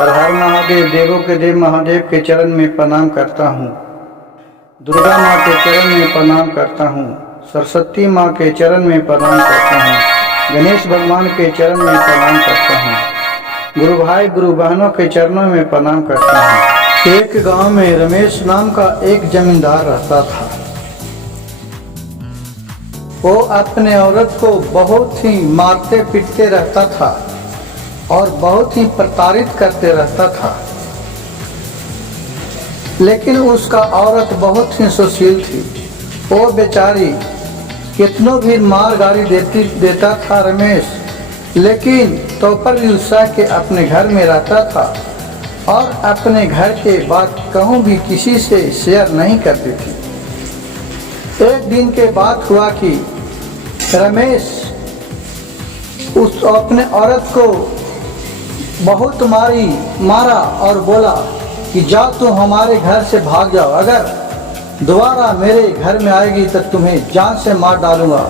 हर हर महादेव। देवों के देव महादेव के चरण में प्रणाम करता हूँ। दुर्गा माँ के चरण में प्रणाम करता हूँ। सरस्वती माँ के चरण में प्रणाम करता हूँ। गणेश भगवान के चरण में प्रणाम करता हूँ। गुरु भाई गुरु बहनों के चरणों में प्रणाम करता हूँ। एक गांव में रमेश नाम का एक जमींदार रहता था। वो अपने औरत को बहुत ही मारते पीटते रहता था और बहुत ही प्रताड़ित करते रहता था। लेकिन उसका औरत बहुत ही सुशील थी। वो बेचारी कितनों भी मार गाली देता था रमेश, लेकिन तो पर भी उत्साह के अपने घर में रहता था और अपने घर के बात कहूँ भी किसी से शेयर नहीं करती थी। एक दिन के बात हुआ कि रमेश उस अपने औरत को बहुत मारा और बोला कि जाओ तुम हमारे घर से भाग जाओ, अगर दोबारा मेरे घर में आएगी तो तुम्हें जान से मार डालूंगा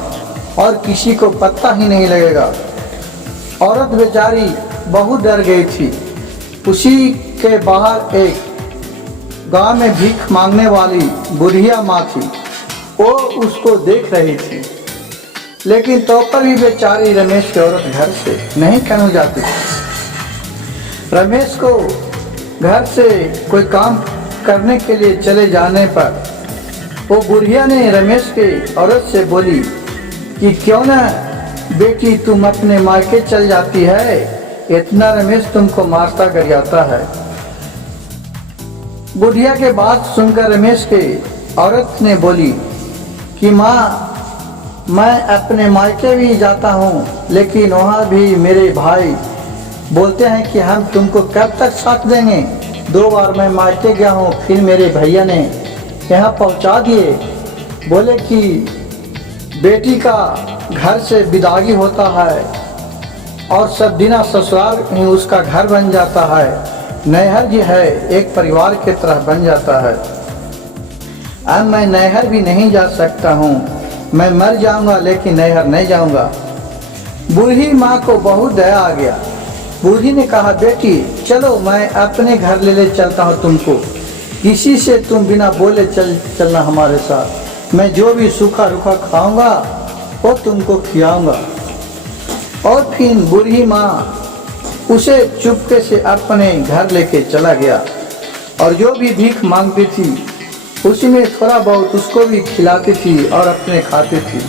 और किसी को पता ही नहीं लगेगा। औरत बेचारी बहुत डर गई थी। उसी के बाहर एक गांव में भीख मांगने वाली बुढ़िया माँ थी। वो उसको देख रही थी, लेकिन तो पर भी बेचारी रमेश की औरत घर से नहीं कहूँ जाती थी। रमेश को घर से कोई काम करने के लिए चले जाने पर वो बुढ़िया ने रमेश के औरत से बोली कि क्यों ना बेटी तुम अपने मायके चल जाती है, इतना रमेश तुमको मारता गरियाता है। बुढ़िया के बात सुनकर रमेश के औरत ने बोली कि माँ, मैं अपने मायके भी जाता हूँ, लेकिन वहाँ भी मेरे भाई बोलते हैं कि हम तुमको कब तक साथ देंगे। 2 बार मैं मायके गया हूँ, फिर मेरे भैया ने यहाँ पहुँचा दिए। बोले कि बेटी का घर से विदागी होता है और सब दिना ससुराल ही उसका घर बन जाता है। नैहर जी है एक परिवार की तरह बन जाता है। अब मैं नैहर भी नहीं जा सकता हूँ, मैं मर जाऊँगा लेकिन नैहर नहीं जाऊँगा। बूढ़ी माँ को बहुत दया आ गया। बूढ़ी ने कहा बेटी चलो मैं अपने घर ले चलता हूँ तुमको, किसी से तुम बिना बोले चलना हमारे साथ। मैं जो भी सूखा रूखा खाऊंगा वो तुमको खिलाऊंगा। और फिर बूढ़ी माँ उसे चुपके से अपने घर लेके चला गया और जो भी भीख मांगती थी उसी में थोड़ा बहुत उसको भी खिलाती थी और अपने खाती थी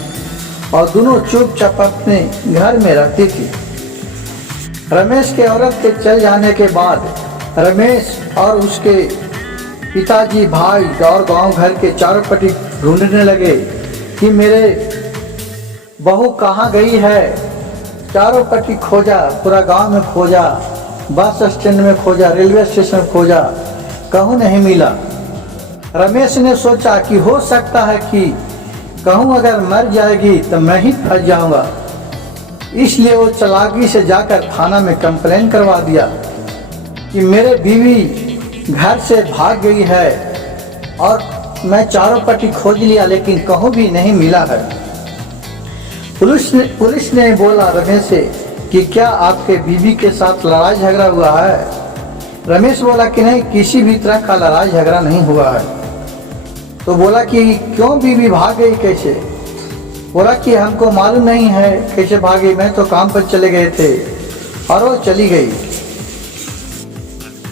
और दोनों चुपचाप अपने घर में रहती थी। रमेश के औरत के चल जाने के बाद रमेश और उसके पिताजी भाई और गांव घर के चारों पट्टी ढूंढने लगे कि मेरे बहू कहाँ गई है। चारों पट्टी खोजा, पूरा गांव में खोजा, बस स्टैंड में खोजा, रेलवे स्टेशन में खोजा, कहूँ नहीं मिला। रमेश ने सोचा कि हो सकता है कि कहूँ अगर मर जाएगी तो मैं ही फंस जाऊँगा। इसलिए वो चालाकी से जाकर थाना में कंप्लेन करवा दिया कि मेरे बीवी घर से भाग गई है और मैं चारों पट्टी खोज लिया लेकिन कहूँ भी नहीं मिला है। पुलिस ने बोला रमेश से कि क्या आपके बीवी के साथ लड़ाई झगड़ा हुआ है। रमेश बोला कि नहीं, किसी भी तरह का लड़ाई झगड़ा नहीं हुआ है। तो बोला कि क्यों बीवी भाग गई कैसे। बोला कि हमको मालूम नहीं है कैसे भागी, मैं तो काम पर चले गए थे और वो चली गई।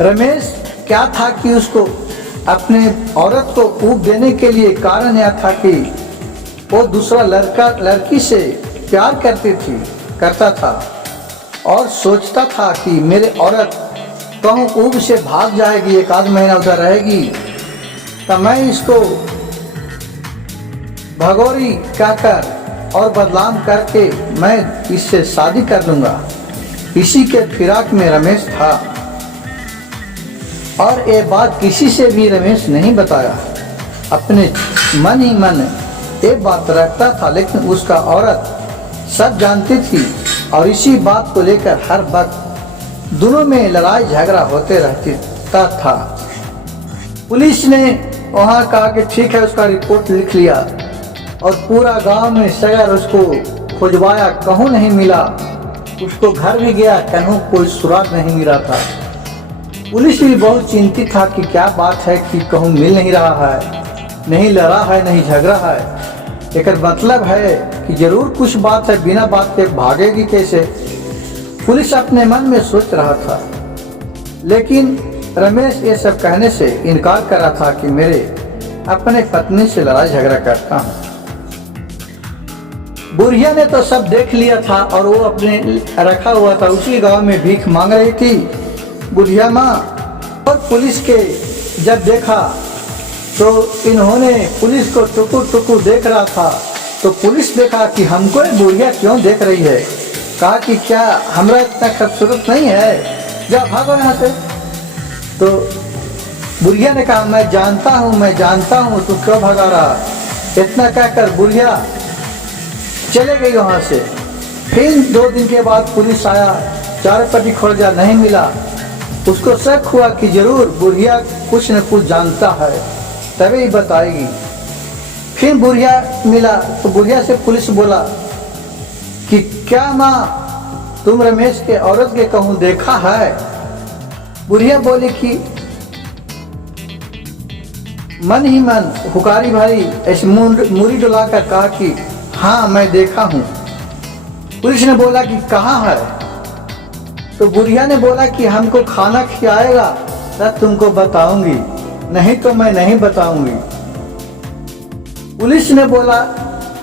रमेश क्या था कि उसको अपने औरत को ऊब देने के लिए कारण यह था कि वो दूसरा लड़की से प्यार करता था और सोचता था कि मेरे औरत कहूँ ऊब से भाग जाएगी, 1 आध महीना उधर रहेगी तो मैं इसको भगोरी कहकर और बदनाम करके मैं इससे शादी कर लूँगा। इसी के फिराक में रमेश था और ये बात किसी से भी रमेश नहीं बताया। अपने मन ही मन ये बात रखता था, लेकिन उसका औरत सब जानती थी और इसी बात को लेकर हर वक्त दोनों में लड़ाई झगड़ा होते रहता था। पुलिस ने वहाँ कहा कि ठीक है, उसका रिपोर्ट लिख लिया और पूरा गांव में सगर उसको खोजवाया, कहूँ नहीं मिला। उसको घर भी गया, कहूँ कोई सुराग नहीं मिला था। पुलिस भी बहुत चिंतित था कि क्या बात है कि कहूँ मिल नहीं रहा है, नहीं लड़ा है, नहीं झगड़ा है। एक मतलब है कि जरूर कुछ बात है, बिना बात के भागेगी कैसे। पुलिस अपने मन में सोच रहा था, लेकिन रमेश ये सब कहने से इनकार कर रहा था कि मेरे अपने पत्नी से लड़ाई झगड़ा करता हूँ। बुढ़िया ने तो सब देख लिया था और वो अपने रखा हुआ था, उसी गांव में भीख मांग रही थी बुढ़िया माँ। और पुलिस के जब देखा तो इन्होंने पुलिस को टुकुर टुकुर देख रहा था, तो पुलिस देखा कि हमको ये बुढ़िया क्यों देख रही है। कहा कि क्या हमरा इतना खूबसूरत नहीं है, जा भागो यहाँ से। तो बुढ़िया ने कहा मैं जानता हूँ तू क्यों भगा रहा। इतना कहकर बुढ़िया चले गई वहाँ से। फिर 2 दिन के बाद पुलिस आया, चार पट्टी खोजा, नहीं मिला। उसको शक हुआ कि जरूर बुढ़िया कुछ न कुछ जानता है, तभी बताएगी। फिर बुढ़िया मिला तो बुढ़िया से पुलिस बोला कि क्या माँ तुम रमेश के औरत के कहूँ देखा है। बुढ़िया बोली कि मन ही मन हुकारी भाई ऐसे मुरी डुला कर कहा कि हाँ मैं देखा हूँ। पुलिस ने बोला कि कहाँ है। तो बुढ़िया ने बोला कि हमको खाना खिलाएगा तब तुमको बताऊंगी, नहीं तो मैं नहीं बताऊंगी। पुलिस ने बोला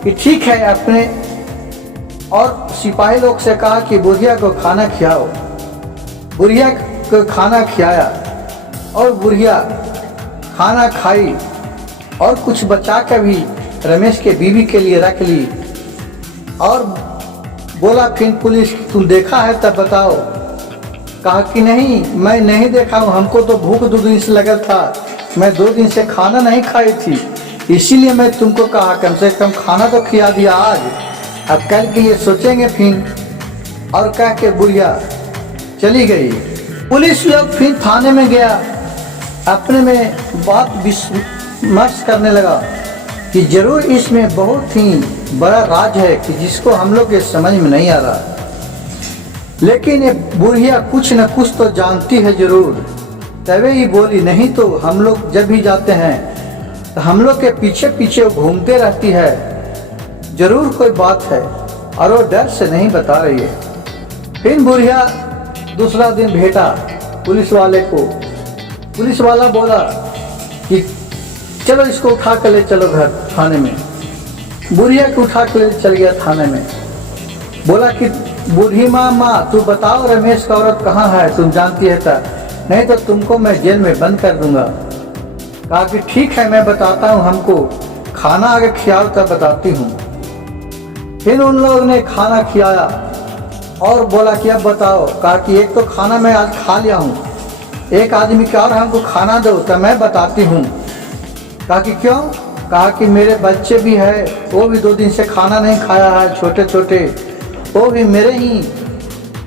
कि ठीक है, अपने और सिपाही लोग से कहा कि बुढ़िया को खाना खिलाओ। बुढ़िया को खाना खिलाया और बुढ़िया खाना खाई और कुछ बचा कर भी रमेश के बीवी के लिए रख ली। और बोला फिर पुलिस तुम देखा है तब बताओ। कहा कि नहीं मैं नहीं देखा हूँ, हमको तो भूख 2 दिन से लगा था, मैं 2 दिन से खाना नहीं खाई थी, इसीलिए मैं तुमको कहा कम से कम खाना तो खिला दिया आज, अब कल के लिए सोचेंगे फिर। और कह के बुढ़िया चली गई। पुलिस लोग फिर थाने में गया, अपने में बात विमर्श करने लगा कि जरूर इसमें बहुत ही बड़ा राज है कि जिसको हम लोग के समझ में नहीं आ रहा। लेकिन ये बुढ़िया कुछ न कुछ तो जानती है जरूर, तभी ही बोली, नहीं तो हम लोग जब भी जाते हैं तो हम लोग के पीछे पीछे घूमते रहती है, जरूर कोई बात है और वो डर से नहीं बता रही है। फिर बुढ़िया दूसरा दिन भेटा पुलिस वाले को। पुलिस वाला बोला कि चलो इसको उठा कर ले चलो घर थाने में। बुढ़िया को उठा कर ले चल गया थाने में। बोला कि बूढ़ी माँ तू बताओ रमेश का औरत कहाँ है, तुम जानती है तो, नहीं तो तुमको मैं जेल में बंद कर दूंगा। कहा कि ठीक है मैं बताता हूँ, हमको खाना आगे खिलाओ तब बताती हूँ। फिर उन लोगों ने खाना खिलाया और बोला कि अब बताओ। कहा कि एक तो खाना मैं आज खा लिया हूँ, एक आदमी का और हमको खाना दो तो मैं बताती हूँ। कहा कि क्यों। कहा कि मेरे बच्चे भी है, वो भी 2 दिन से खाना नहीं खाया है, छोटे छोटे, वो भी मेरे ही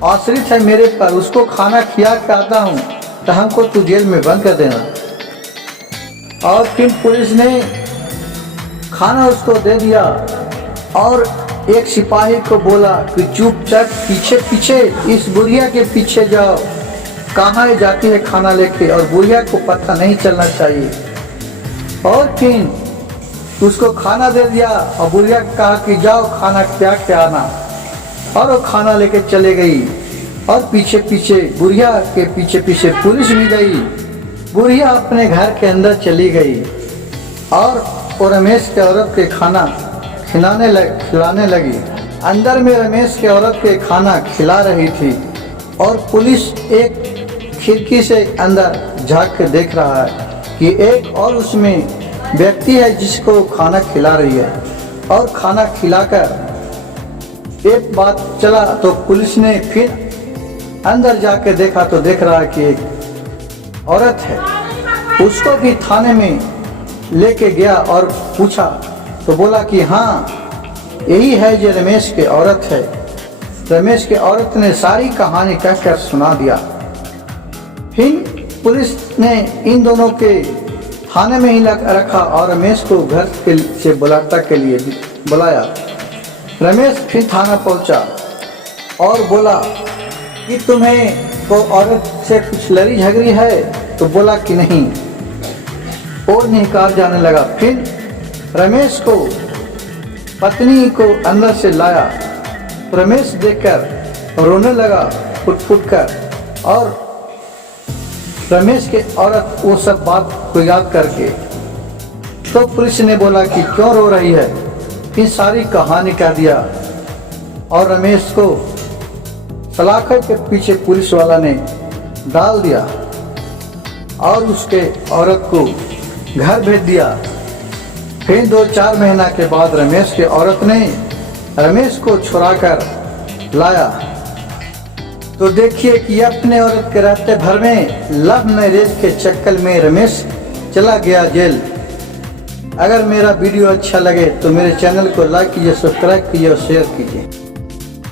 आश्रित है मेरे पर, उसको खाना खिला के आता हूँ तो हमको तू जेल में बंद कर देना। और फिर पुलिस ने खाना उसको दे दिया और एक सिपाही को बोला कि चुपचाप पीछे पीछे इस बुढ़िया के पीछे जाओ, कहाँ जाती है खाना लेके, और बुढ़िया को पता नहीं चलना चाहिए। और फिर उसको खाना दे दिया और बुढ़िया कहा कि जाओ खाना क्या क्या आना, और वो खाना लेके चले गई। और पीछे पीछे बुढ़िया के पीछे पीछे पुलिस भी गई। बुढ़िया अपने घर के अंदर चली गई और वो रमेश के औरत के खाना खिलाने लगी। अंदर में रमेश के औरत के खाना खिला रही थी और पुलिस एक खिड़की से अंदर झांक कर देख रहा है कि एक और उसमें व्यक्ति है जिसको खाना खिला रही है। और खाना खिलाकर एक बात चला तो पुलिस ने फिर अंदर जाकर देखा तो देख रहा है कि एक औरत है। उसको भी थाने में लेके गया और पूछा तो बोला कि हाँ यही है जो रमेश के औरत है। रमेश के औरत ने सारी कहानी कहकर सुना दिया। फिर पुलिस ने इन दोनों के थाने में ही रखा और रमेश को घर से के लिए बुलाया। रमेश फिर थाना पहुंचा और बोला कि तुम्हें वो औरत से कुछ लड़ी झगड़ी है तो बोला कि नहीं, और निकार जाने लगा। फिर रमेश को पत्नी को अंदर से लाया। रमेश देखकर रोने लगा फुट फुट कर, और रमेश के औरत वो सब बात को याद करके। तो पुलिस ने बोला कि क्यों रो रही है, फिर सारी कहानी कह दिया। और रमेश को सलाखों के पीछे पुलिस वाला ने डाल दिया और उसके औरत को घर भेज दिया। फिर 2-4 महीना के बाद रमेश के औरत ने रमेश को छुड़ाकर लाया। तो देखिए कि अपने औरत के रहते भर में लव मैरिज के चक्कर में रमेश चला गया जेल। अगर मेरा वीडियो अच्छा लगे तो मेरे चैनल को लाइक कीजिए, सब्सक्राइब कीजिए और शेयर कीजिए।